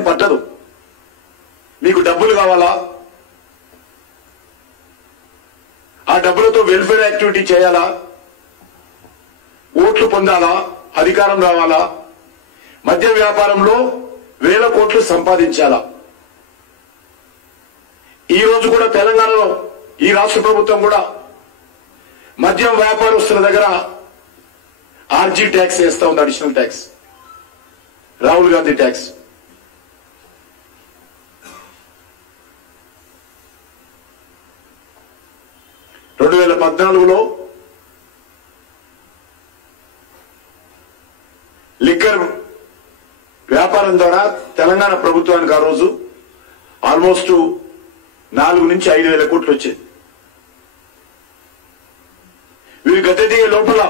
Time పట్టదు. మీకు డబ్బులు కావాలా, ఆ డబ్బులతో వెల్ఫేర్ యాక్టివిటీ చేయాలా, ఓట్లు పొందాలా, అధికారం రావాలా, మద్య వ్యాపారంలో వేల కోట్లు సంపాదించాలా. ఈ రోజు కూడా తెలంగాణలో ఈ రాష్ట్ర ప్రభుత్వం కూడా మద్యం వ్యాపారస్తుల దగ్గర ఆర్జీ ట్యాక్స్ వేస్తా ఉంది, additional tax, Rahul Gandhi tax. రెండు 2014లో లిక్కర్ వ్యాపారం ద్వారా తెలంగాణ ప్రభుత్వానికి ఆ రోజు ఆల్మోస్ట్ 4 నుంచి 5,000 కోట్లు వచ్చేది. వీరు గద్దె దిగే లోపల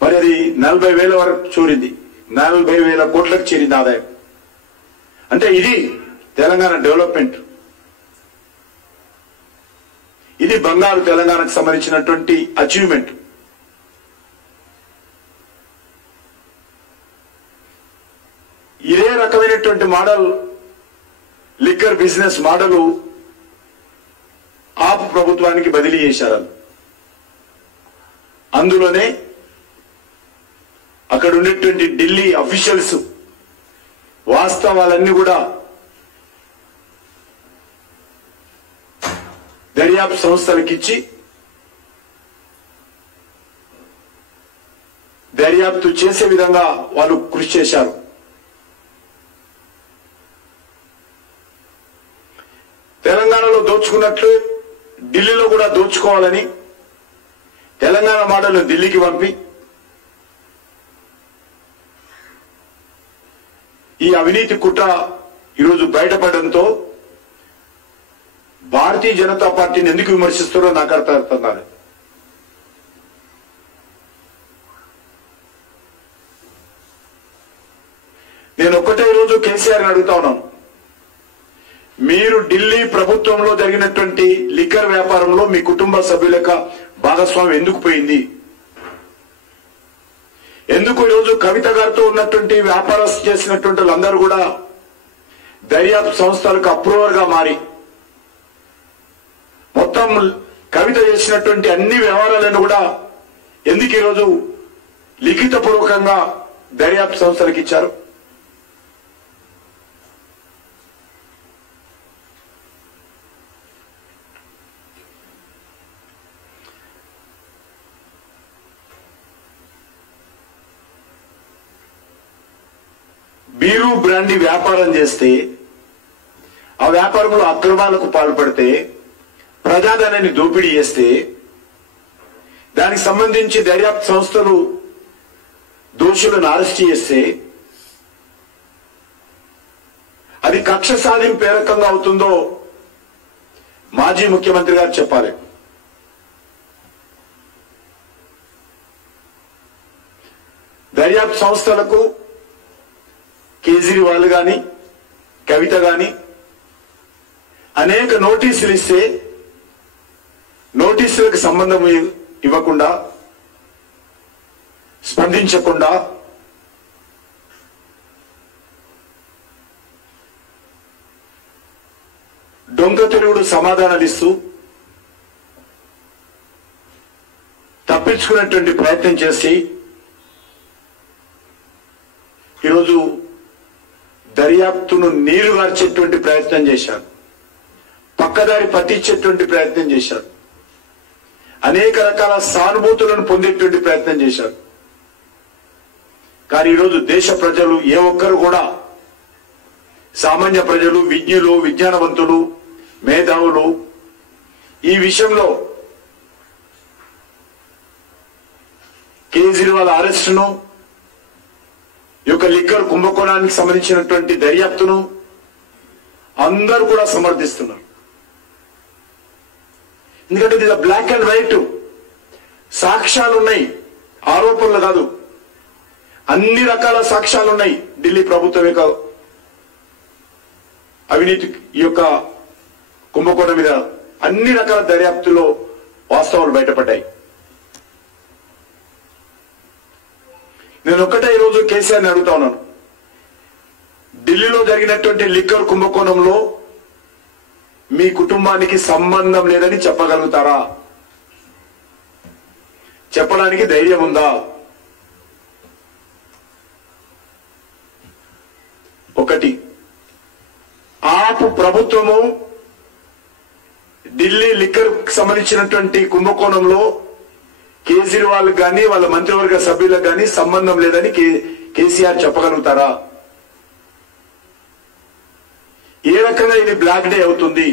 మరి అది 40,000 వరకు చూరింది, 40,000 కోట్లకు చేరింది ఆదాయం. అంటే ఇది తెలంగాణ డెవలప్మెంట్, ఇది బంగారు తెలంగాణకు సంబంధించినటువంటి అచీవ్మెంట్. ఇదే రకమైనటువంటి మోడల్ లిక్కర్ బిజినెస్ మోడల్ ఆప్ ప్రభుత్వానికి బదిలీ చేశారు. అందులోనే అక్కడ ఉండేటువంటి ఢిల్లీ అఫీషియల్స్ వాస్తవాలన్నీ కూడా దర్యాప్తు సంస్థలకిచ్చి దర్యాప్తు చేసే విధంగా వాళ్ళు కృషి చేశారు. తెలంగాణలో దోచుకున్నట్లు ఢిల్లీలో కూడా దోచుకోవాలని తెలంగాణ మోడల్ను ఢిల్లీకి పంపి ఈ అవినీతి కుట్ర ఈరోజు బయటపడడంతో భారతీయ జనతా పార్టీని ఎందుకు విమర్శిస్తారో నాకు అర్థం కాలేదు. నేను ఒక్కటే ఈరోజు కేసీఆర్ని అడుగుతా ఉన్నాను, మీరు ఢిల్లీ ప్రభుత్వంలో జరిగినటువంటి లిక్కర్ వ్యాపారంలో మీ కుటుంబ సభ్యుల యొక్క భాగస్వామ్యం ఎందుకు పోయింది? ఎందుకు ఈరోజు కవిత గారితో ఉన్నటువంటి వ్యాపారం చేసినటువంటి వాళ్ళందరూ కూడా దర్యాప్తు సంస్థలకు అప్రూవర్ గా మారి మొత్తం కవిత చేసినటువంటి అన్ని వ్యవహారాలను కూడా ఎందుకు ఈరోజు లిఖిత పూర్వకంగా దర్యాప్తు సంస్థలకు ఇచ్చారు? బీరు బ్రాండీ వ్యాపారం చేస్తే ఆ వ్యాపారంలో అక్రమాలకు పాల్పడితే ప్రజాధనాన్ని దోపిడీ చేస్తే దానికి సంబంధించి దర్యాప్తు సంస్థలు దోషులను అరెస్ట్ చేస్తే అది కక్ష సాధింపు ఏ రకంగా అవుతుందో మాజీ ముఖ్యమంత్రి గారు చెప్పాలి. దర్యాప్తు సంస్థలకు కేజ్రీవాల్ గాని కవిత గాని అనేక నోటీసులు ఇస్తే నోటీసులకు సంబంధం ఇవ్వకుండా స్పందించకుండా దొంగ తెలుగుడు సమాధానాలు ఇస్తూ తప్పించుకునేటువంటి ప్రయత్నం చేసి ఈరోజు దర్యాప్తును నీరుగార్చేటువంటి ప్రయత్నం చేశారు, పక్కదారి పట్టించేటువంటి ప్రయత్నం చేశారు, అనేక రకాల సానుభూతులను పొందేటువంటి ప్రయత్నం చేశారు. కానీ ఈరోజు దేశ ప్రజలు ఏ ఒక్కరు కూడా, సామాన్య ప్రజలు, విజ్ఞులు, విజ్ఞానవంతులు, మేధావులు ఈ విషయంలో కేజ్రీవాల్ అరెస్టును, ఈ యొక్క లిక్కర్ కుంభకోణానికి సంబంధించినటువంటి దర్యాప్తును అందరూ కూడా సమర్థిస్తున్నారు. ఎందుకంటే ఇది బ్లాక్ అండ్ వైట్, సాక్ష్యాలు ఉన్నాయి, ఆరోపణలు కాదు, అన్ని రకాల సాక్ష్యాలు ఉన్నాయి. ఢిల్లీ ప్రభుత్వం యొక్క అవినీతి, ఈ యొక్క కుంభకోణం మీద అన్ని రకాల దర్యాప్తులో వాస్తవాలు బయటపడ్డాయి. నేను ఒక్కటే ఈరోజు కేసీఆర్ని అడుగుతా ఉన్నాను, జరిగినటువంటి లిక్కర్ కుంభకోణంలో మీ కుటుంబానికి సంబంధం లేదని చెప్పగలుగుతారా? చెప్పడానికి ధైర్యం ఉందా? ఒకటి, ఆపు ప్రభుత్వము ఢిల్లీ లిక్కర్ సంబంధించినటువంటి కుంభకోణంలో కేజ్రీవాల్ గాని వాళ్ళ మంత్రివర్గ సభ్యులకు గాని సంబంధం లేదని కేసీఆర్ చెప్పగలుగుతారా? ఏ రకంగా ఇది బ్లాక్ డే అవుతుంది?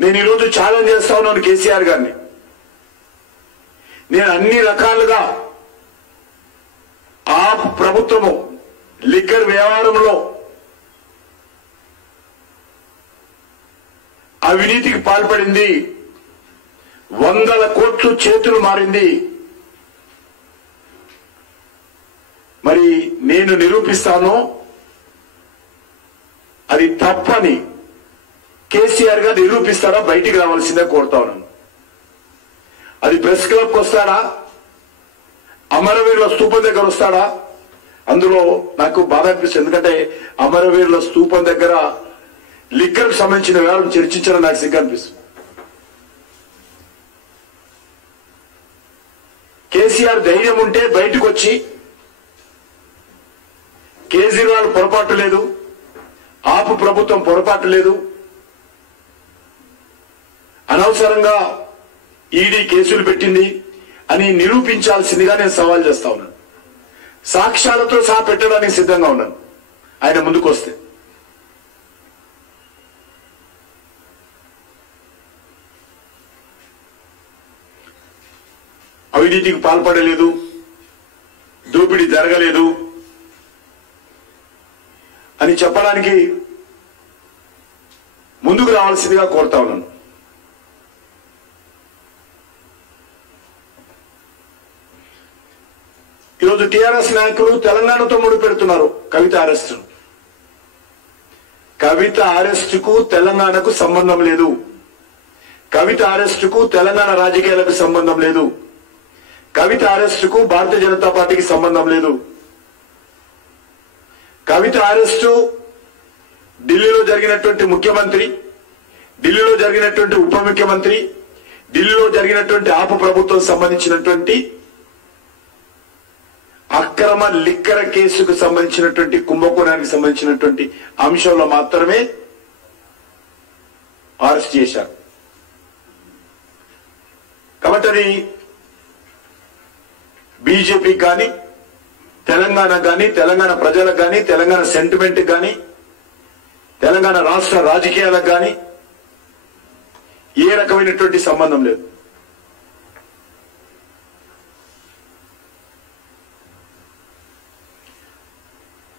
నేను ఈరోజు ఛాలెంజ్ చేస్తా ఉన్నాను కేసీఆర్ గారిని. నేను అన్ని రకాలుగా ఆ ప్రభుత్వము లిక్కర్ వ్యవహారంలో అవినీతికి పాల్పడింది, 100 కోట్లు చేతులు మారింది. మరి నేను నిరూపిస్తాను అది తప్పని. కేసీఆర్ గారు నిరూపిస్తారా? బయటికి రావాల్సిందే కోరుతా ఉన్నాను. అది ప్రెస్ క్లబ్కి వస్తాడా? అమరవీరుల స్తూపం దగ్గర వస్తాడా? అందులో నాకు బాధ అనిపిస్తుంది. ఎందుకంటే అమరవీరుల స్తూపం దగ్గర లిక్కర్కు సంబంధించిన వ్యవహారం చర్చించడం నాకు సిగ్గు అనిపిస్తుంది. కేసీఆర్ ధైర్యం ఉంటే బయటకు వచ్చి కేజ్రీవాల్ పొరపాటు లేదు, ఆపు ప్రభుత్వం పొరపాటు లేదు, అనవసరంగా ఈడీ కేసులు పెట్టింది అని నిరూపించాల్సిందిగా నేను సవాల్ చేస్తా ఉన్నాను. సాక్ష్యాలతో సహా పెట్టడానికి సిద్ధంగా ఉన్నాను ఆయన ముందుకు వస్తే. అవినీతికి పాల్పడలేదు, దోపిడీ జరగలేదు అని చెప్పడానికి ముందుకు రావాల్సిందిగా కోరుతా ఉన్నాను. ఈరోజు టీఆర్ఎస్ నాయకులు తెలంగాణతో ముడిపెడుతున్నారు కవిత అరెస్టు. కవిత అరెస్టుకు తెలంగాణకు సంబంధం లేదు. కవిత అరెస్టుకు తెలంగాణ రాజకీయాలకు సంబంధం లేదు. కవిత అరెస్టుకు భారతీయ జనతా పార్టీకి సంబంధం లేదు. కవిత అరెస్టు ఢిల్లీలో జరిగినటువంటి ముఖ్యమంత్రి, ఢిల్లీలో జరిగినటువంటి ఉప ముఖ్యమంత్రి, ఢిల్లీలో జరిగినటువంటి ఆపు ప్రభుత్వం సంబంధించినటువంటి అక్రమ లిక్కర కేసుకు సంబంధించినటువంటి కుంభకోణానికి సంబంధించినటువంటి అంశంలో మాత్రమే అరెస్ట్ చేశారు. కాబట్టి అది బీజేపీకి కానీ తెలంగాణకు కానీ తెలంగాణ ప్రజలకు కానీ తెలంగాణ సెంటిమెంట్ కానీ తెలంగాణ రాష్ట్ర రాజకీయాలకు కానీ ఏ రకమైనటువంటి సంబంధం లేదు.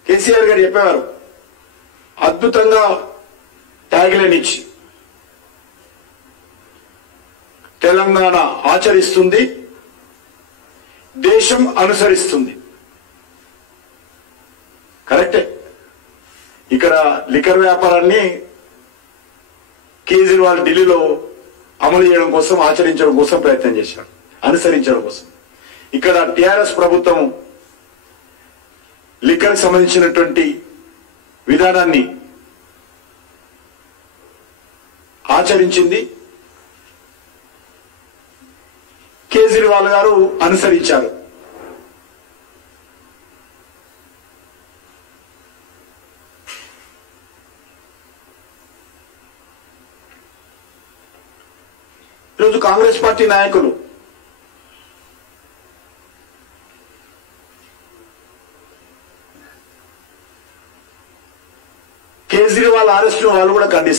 కేసీఆర్ గారు చెప్పేవారు అద్భుతంగా ట్యాగ్లైన్ ఇచ్చి, తెలంగాణ ఆచరిస్తుంది, దేశం అనుసరిస్తుంది. కరెక్టే. ఇక్కడ లిక్కర్ వ్యాపారాన్ని కేజ్రీవాల్ ఢిల్లీలో అమలు చేయడం కోసం, ఆచరించడం కోసం ప్రయత్నం చేశాడు, అనుసరించడం కోసం. ఇక్కడ టిఆర్ఎస్ ప్రభుత్వం లిక్కర్ సంబంధించినటువంటి విధానాన్ని ఆచరించింది, కేజ్రీవాల్ గారు అనుసరించారు. ఈరోజు కాంగ్రెస్ పార్టీ నాయకులు కేజ్రీవాల్ అరెస్టును వాళ్ళు కూడా ఖండిస్తారు.